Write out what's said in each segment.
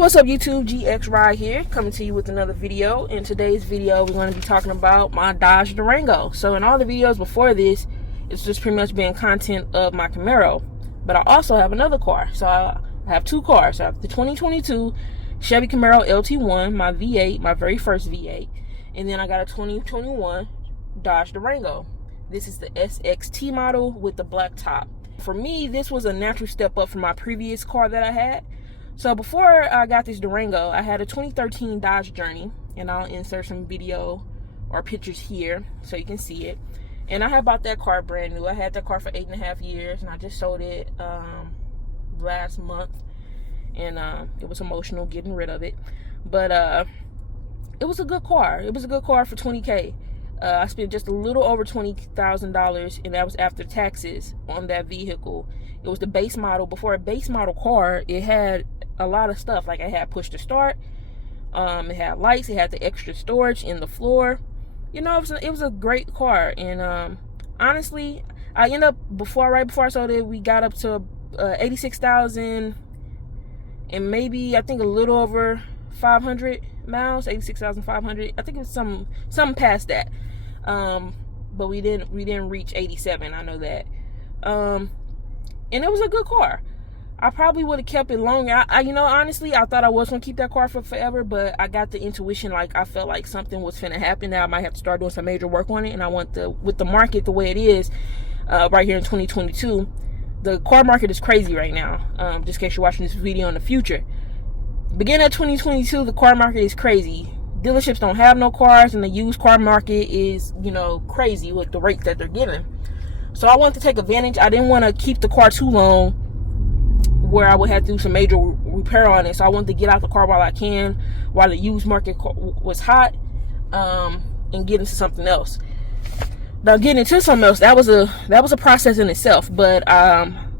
What's up YouTube, GxRide here, coming to you with another video. In today's video, we're going to be talking about my Dodge Durango. So in all the videos before this, it's just pretty much been content of my Camaro. But I also have another car. So I have two cars. I have the 2022 Chevy Camaro LT1, my V8, my very first V8. And then I got a 2021 Dodge Durango. This is the SXT model with the black top. For me, this was a natural step up from my previous car that I had. So before I got this Durango, I had a 2013 Dodge Journey, and I'll insert some video or pictures here so you can see it. And I had bought that car brand new. I had that car for 8.5 years, and I just sold it last month, and it was emotional getting rid of it. But it was a good car. It was a good car for $20K. I spent just a little over $20,000, and that was after taxes on that vehicle. It was the base model. Before a base model car, it had a lot of stuff. Like, it had push to start, it had lights, it had the extra storage in the floor. You know, it was a great car. And honestly, I ended up right before I sold it, we got up to 86,000 and maybe, I think, a little over 500 miles, 86,500. I think it was some past that. But we didn't reach 87. I know that. And it was a good car. I probably would have kept it longer. Honestly, I thought I was going to keep that car for forever, but I got the intuition, like, I felt like something was finna happen. Now I might have to start doing some major work on it, and I want with the market the way it is right here in 2022, the car market is crazy right now. Just in case you're watching this video in the future. Beginning of 2022, the car market is crazy. Dealerships don't have no cars, and the used car market is, crazy with the rate that they're giving. So I wanted to take advantage. I didn't want to keep the car too long where I would have to do some major repair on it. So I wanted to get out the car while I can, while the used market was hot, and get into something else. Now, getting into something else, that was a process in itself. But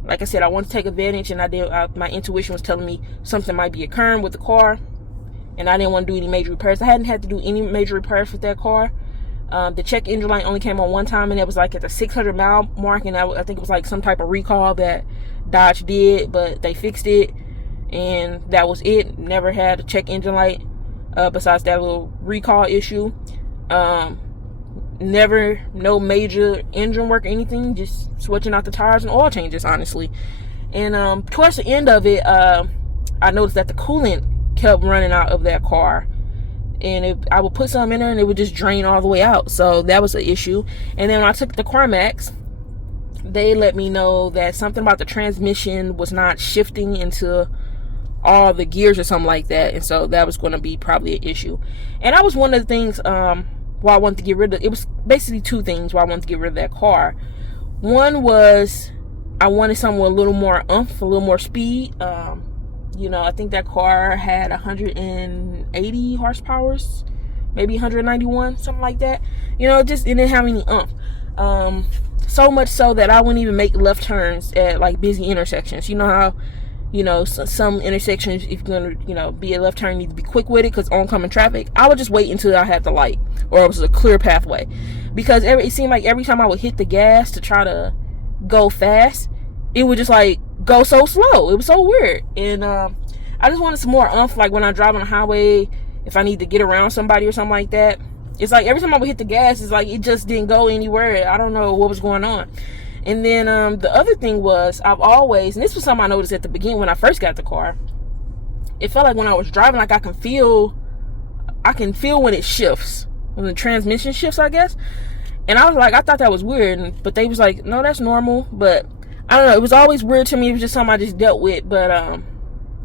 like I said, I wanted to take advantage, and my intuition was telling me something might be occurring with the car, and I didn't want to do any major repairs. I hadn't had to do any major repairs with that car. The check engine light only came on one time, and it was like at the 600 mile mark, and I think it was like some type of recall that Dodge did, but they fixed it, and that was it. Never had a check engine light besides that little recall issue. Never no major engine work or anything, just switching out the tires and oil changes, honestly. And towards the end of it, I noticed that the coolant kept running out of that car, and I would put some in there and it would just drain all the way out. So that was an issue. And then when I took the CarMax, they let me know that something about the transmission was not shifting into all the gears or something like that, and so that was going to be probably an issue. And that was one of the things why I wanted to get rid of it. Was basically two things why I wanted to get rid of that car. One was I wanted something with a little more oomph, a little more speed. I think that car had 180 horsepower, maybe 191, something like that. It didn't have any oomph. So much so that I wouldn't even make left turns at like busy intersections. You know how, some intersections, if you're gonna, be a left turn, you need to be quick with it because oncoming traffic. I would just wait until I had the light or it was a clear pathway, because it seemed like every time I would hit the gas to try to go fast, it would just like go so slow. It was so weird. And I just wanted some more oomph, like when I drive on the highway, if I need to get around somebody or something like that. It's like every time I would hit the gas, it's like it just didn't go anywhere. I don't know what was going on. And then the other thing was, I've always, and this was something I noticed at the beginning when I first got the car, it felt like when I was driving, like I can feel when it shifts, when the transmission shifts, I guess. And I was like, I thought that was weird, but they was like, no, that's normal. But I don't know, it was always weird to me. It was just something I just dealt with, but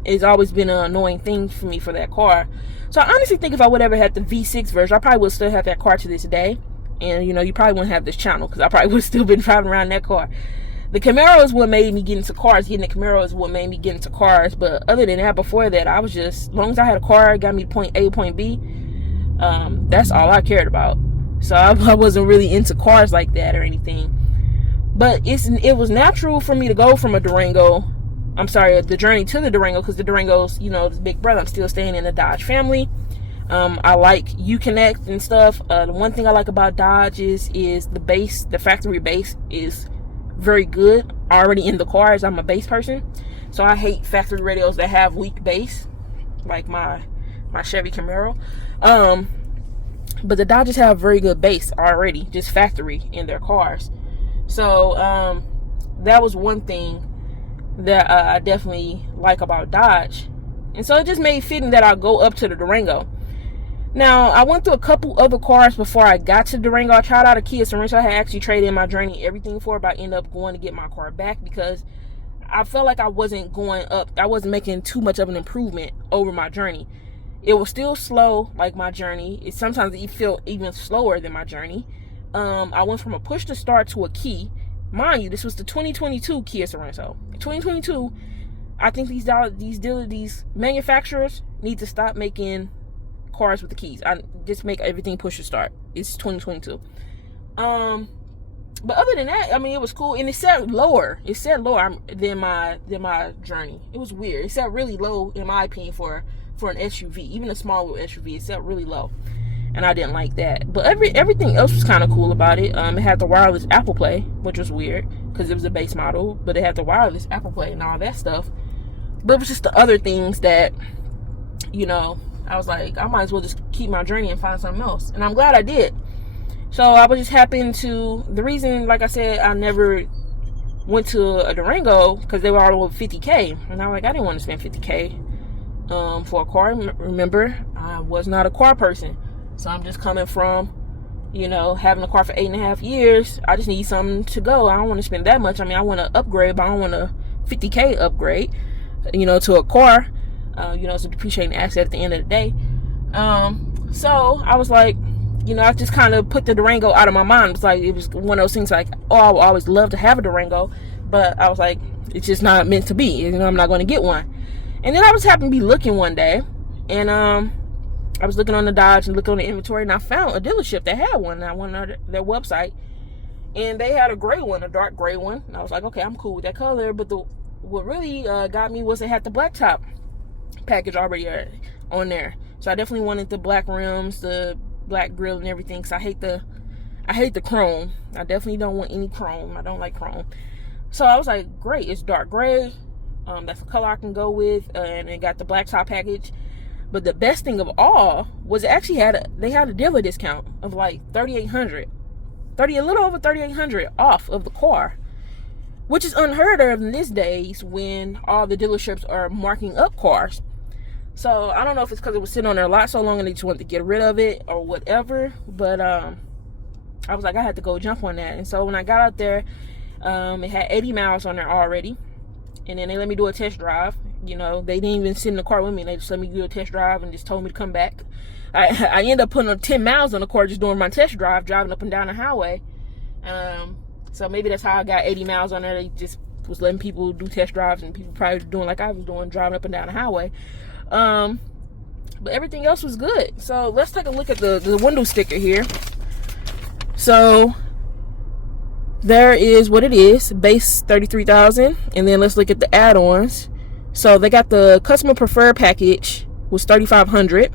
it's always been an annoying thing for me for that car. So I honestly think if I would ever had the V6 version, I probably would still have that car to this day. And, you probably wouldn't have this channel because I probably would have still been driving around that car. The Camaro is what made me get into cars. Getting the Camaro is what made me get into cars. But other than that, before that, I was just, as long as I had a car, it got me to point A, point B, that's all I cared about. So I wasn't really into cars like that or anything. But it was natural for me to go from the journey to the Durango, because the Durango's, this big brother. I'm still staying in the Dodge family. I like Uconnect and stuff. The one thing I like about Dodge is the factory base is very good already in the car, as I'm a bass person. So I hate factory radios that have weak bass. like my Chevy Camaro. But the Dodges have very good base already, just factory in their cars. So that was one thing that I definitely like about Dodge. And so it just made fitting that I go up to the Durango. Now, I went through a couple other cars before I got to Durango. I tried out a Kia Sorento. I had actually traded in my Journey and everything for it, but I ended up going to get my car back because I felt like I wasn't going up. I wasn't making too much of an improvement over my Journey. It was still slow like my Journey. Sometimes it felt even slower than my Journey. I went from a push to start to a key. Mind you, this was the 2022 Kia Sorento. 2022, I think these manufacturers need to stop making cars with the keys. I just make everything push to start. It's 2022. But other than that, I mean, it was cool, and it set lower. It set lower than my Journey. It was weird. It set really low, in my opinion, for an SUV, even a small little SUV. It set really low, and I didn't like that. But everything else was kind of cool about it. It had the wireless Apple Play, which was weird because it was a base model, but it had the wireless Apple Play and all that stuff. But it was just the other things that, I was like, I might as well just keep my Journey and find something else. And I'm glad I did. So I was just happened to, the reason, like I said, I never went to a Durango because they were all over 50K. And I'm like, I didn't want to spend 50K for a car. Remember, I was not a car person. So I'm just coming from, having a car for 8.5 years. I just need something to go. I don't want to spend that much. I mean, I want to upgrade, but I don't want a 50K upgrade, to a car. It's a depreciating asset at the end of the day. So I was like, I just kind of put the Durango out of my mind. It was one of those things like, oh, I would always love to have a Durango, but I was like, it's just not meant to be. I'm not going to get one. And then I was happened to be looking one day, and I was looking on the Dodge and looking on the inventory, and I found a dealership that had one. And I went on their website, and they had a gray one, a dark gray one. And I was like, okay, I'm cool with that color. But what really got me was it had the blacktop package already on there. So I definitely wanted the black rims, the black grill and everything, because I hate the chrome. I definitely don't want any chrome. I don't like chrome. So I was like, great, it's dark gray. That's the color I can go with, and it got the blacktop package. But the best thing of all was it actually they had a dealer discount of like $3,800, a little over $3,800 off of the car, which is unheard of in these days when all the dealerships are marking up cars. So I don't know if it's because it was sitting on their lot so long and they just wanted to get rid of it or whatever. But I was like, I had to go jump on that. And so when I got out there, it had 80 miles on there already. And then they let me do a test drive. They didn't even sit in the car with me. They just let me do a test drive and just told me to come back. I ended up putting 10 miles on the car just doing my test drive, driving up and down the highway. So maybe that's how I got 80 miles on there. They just was letting people do test drives, and people probably doing like I was doing, driving up and down the highway. But everything else was good. So let's take a look at the window sticker here. So there is what it is, base $33,000, and then let's look at the add-ons. So they got the customer preferred package was $3,500,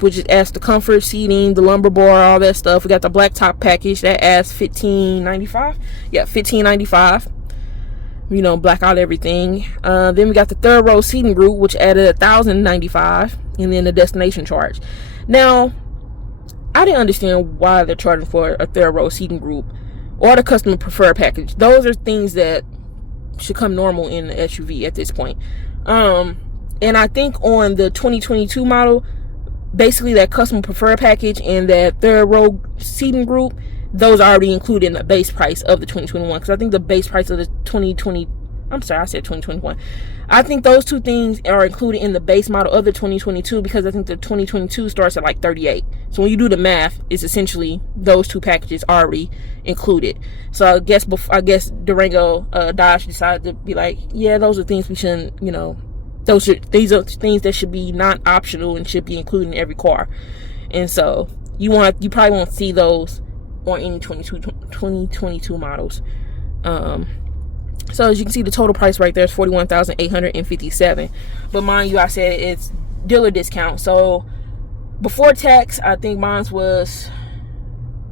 which adds the comfort, seating, the lumbar bar, all that stuff. We got the blacktop package that adds $1,595. Yeah, $1,595. Black out everything. Then we got the third row seating group, which added $1,095, and then the destination charge. Now, I didn't understand why they're charging for a third row seating group or the customer preferred package. Those are things that should come normal in the SUV at this point. And I think on the 2022 model, basically that customer preferred package and that third row seating group, those are already included in the base price of the 2021. Because I think the base price of the 2020, I'm sorry, I said 2021. I think those two things are included in the base model of the 2022, because I think the 2022 starts at like 38. So when you do the math, it's essentially those two packages already included. So I guess Durango Dodge decided to be like, yeah, those are things we shouldn't, these are things that should be not optional and should be included in every car. And so you probably won't see those on any 2022 models. So as you can see, the total price right there is $41,857. But mind you, I said it's dealer discount. So before tax, I think I was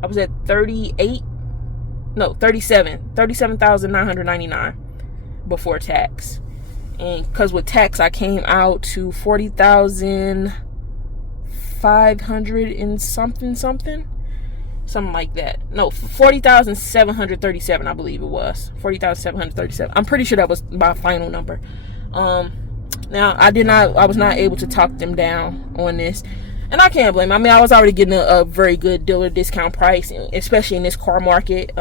at 37,999 before tax. and because with tax I came out to 40,500 and something like that. No, 40,737, I believe it was 40,737. I'm pretty sure that was my final number. Now I was not able to talk them down on this, and I can't blame them. I mean, I was already getting a very good dealer discount price, especially in this car market.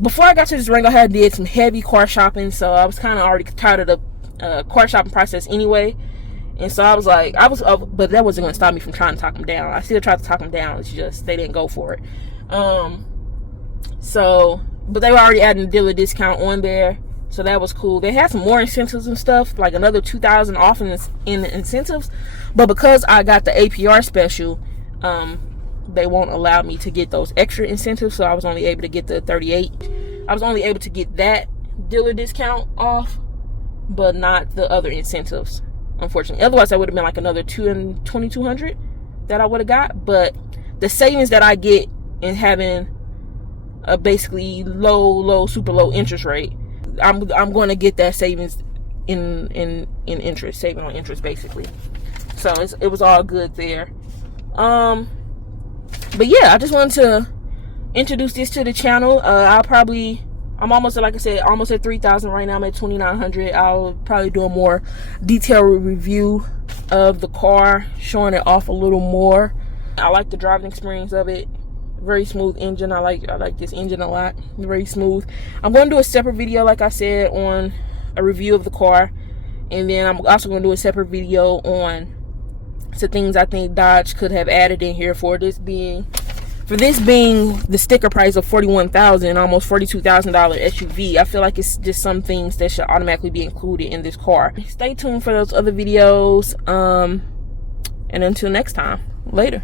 Before I got to this Durango, I had did some heavy car shopping, so I was kind of already tired of the car shopping process anyway. And so I was like, but that wasn't going to stop me from trying to talk them down. I still tried to talk them down. It's just they didn't go for it. But they were already adding a dealer discount on there, so that was cool. They had some more incentives and stuff, like another $2,000 off in incentives. But because I got the APR special, they won't allow me to get those extra incentives, so I was only able to get the 38. I was only able to get that dealer discount off, but not the other incentives, unfortunately. Otherwise, that would have been like another $2,200 that I would have got. But the savings that I get in having a basically super low interest rate, I'm going to get that savings in interest, saving on interest basically. So it was all good there. But yeah, I just wanted to introduce this to the channel. I'm almost at, like I said, almost at 3,000 right now. I'm at 2,900. I'll probably do a more detailed review of the car, showing it off a little more. I like the driving experience of it. Very smooth engine. I like this engine a lot. Very smooth. I'm going to do a separate video, like I said, on a review of the car, and then I'm also going to do a separate video on some things I think Dodge could have added in here for this being the sticker price of $41,000, almost $42,000 SUV. I feel like it's just some things that should automatically be included in this car. Stay tuned for those other videos. And until next time, later.